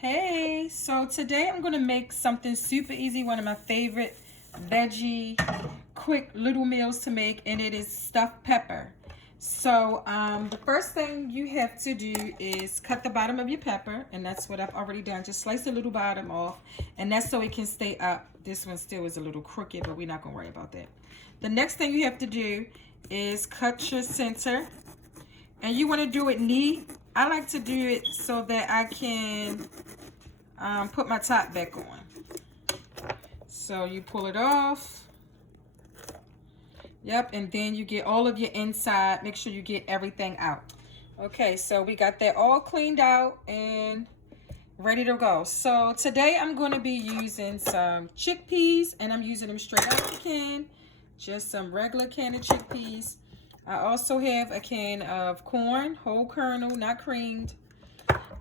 Hey, so today I'm going to make something super easy, one of my favorite veggie quick little meals to make, and it is stuffed pepper. So the first thing you have to do is cut the bottom of your pepper, and that's what I've already done. Just slice the little bottom off, and that's so it can stay up. This one still is a little crooked, but we're not going to worry about that. The next thing you have to do is cut your center, and you want to do it neat. I like to do it so that I can put my top back on. So you pull it off. Yep, and then you get all of your inside. Make sure you get everything out. Okay, so we got that all cleaned out and ready to go. So today I'm going to be using some chickpeas, and I'm using them straight out of the can. Just some regular can of chickpeas. I also have a can of corn, whole kernel, not creamed.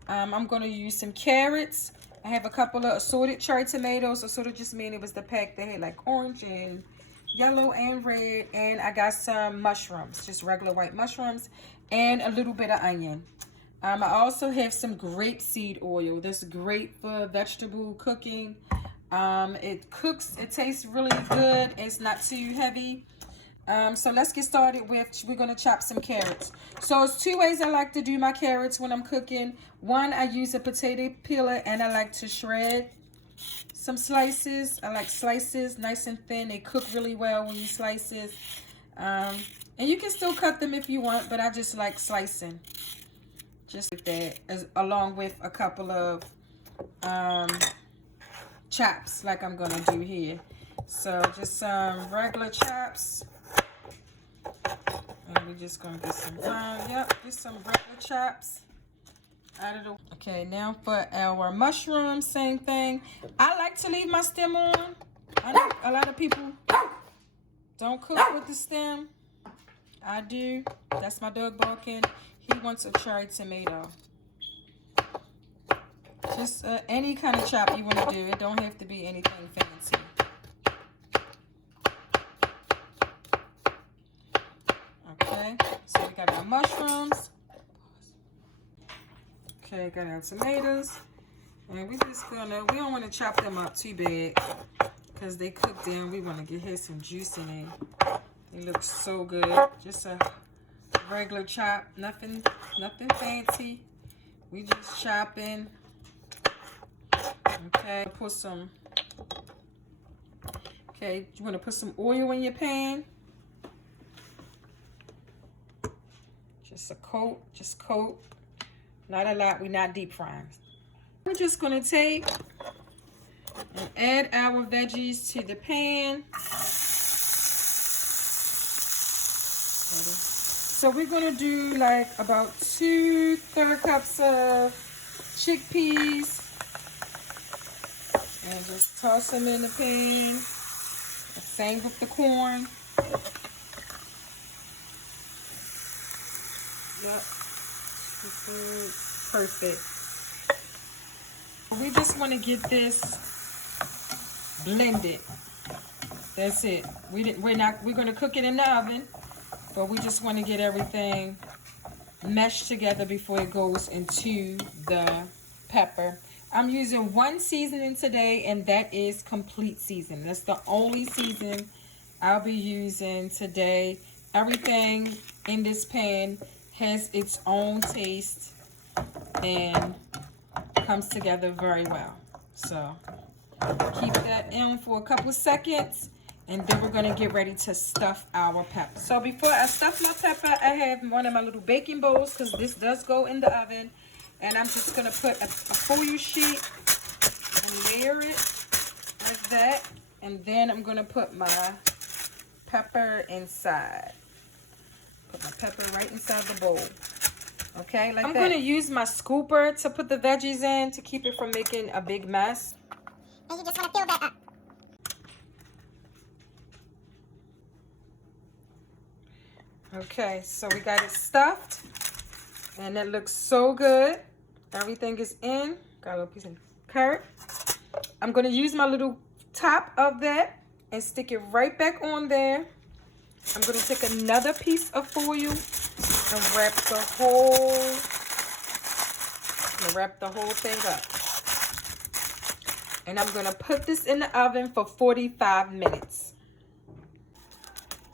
I'm going to use some carrots. I have a couple of assorted cherry tomatoes. Assorted just mean it was the pack that had like orange and yellow and red. And I got some mushrooms, just regular white mushrooms, and a little bit of onion. I also have some grapeseed oil. That's great for vegetable cooking. It cooks, it tastes really good. It's not too heavy. So let's get started with, we're going to chop some carrots. So it's two ways I like to do my carrots when I'm cooking. One, I use a potato peeler, and I like to shred some slices. I like slices nice and thin. They cook really well when you slice it. And you can still cut them if you want, but I just like slicing. Just like that, along with a couple of chops like I'm going to do here. So just some regular chops. And we're just going to get some get some regular chops out of the... Okay, now for our mushrooms, same thing. I like to leave my stem on. I know a lot of people don't cook with the stem. I do. That's my dog barking. He wants a cherry tomato. Just any kind of chop you want to do. It don't have to be anything fancy. Okay, so we got our mushrooms. Okay, got our tomatoes. And we just gonna, we don't want to chop them up too bad because they cook down. We want to get here some juice in there. They look so good. Just a regular chop, nothing fancy. We just chopping. Okay, put some. Okay, you want to put some oil in your pan. Just a coat, just coat. Not a lot, we're not deep frying. We're just gonna take and add our veggies to the pan. So we're gonna do like about 2/3 cups of chickpeas. And just toss them in the pan. Same with the corn. Yep. Perfect. We just want to get this blended. That's it. We're going to cook it in the oven, but we just want to get everything meshed together before it goes into the pepper. I'm using one seasoning today, and that is complete season. That's the only season I'll be using today. Everything in this pan has its own taste and comes together very well. So keep that in for a couple of seconds, and then we're going to get ready to stuff our pepper. So before I stuff my pepper, I have one of my little baking bowls because this does go in the oven. And I'm just going to put a foil sheet and layer it like that. And then I'm going to put my pepper inside. Put my pepper right inside the bowl. Okay, like that. I'm going to use my scooper to put the veggies in to keep it from making a big mess. And you just want to fill that up. Okay, so we got it stuffed. And it looks so good. Everything is in. Got a little piece of carrot. I'm going to use my little top of that and stick it right back on there. I'm going to take another piece of foil and wrap the whole thing up. And I'm gonna put this in the oven for 45 minutes.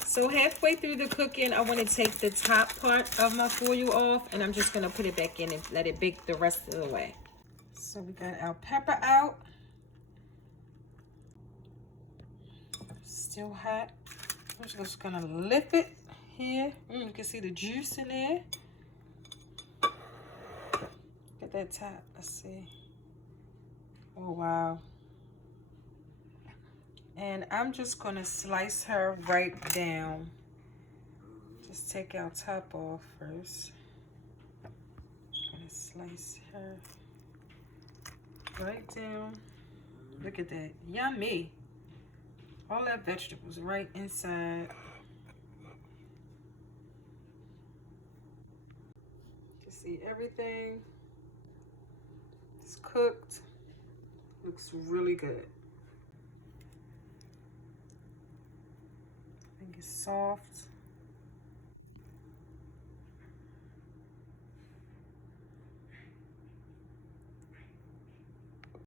So halfway through the cooking, I want to take the top part of my foil off, and I'm just going to put it back in and let it bake the rest of the way. So we got our pepper out. Still hot. I'm just going to lift it here. You can see the juice in there. Look at that top. Let's see. Oh, wow. And I'm just going to slice her right down. Just take our top off first. I'm going to slice her right down. Look at that. Yummy. All that vegetables right inside. You can see everything. It's cooked. Looks really good. I think it's soft.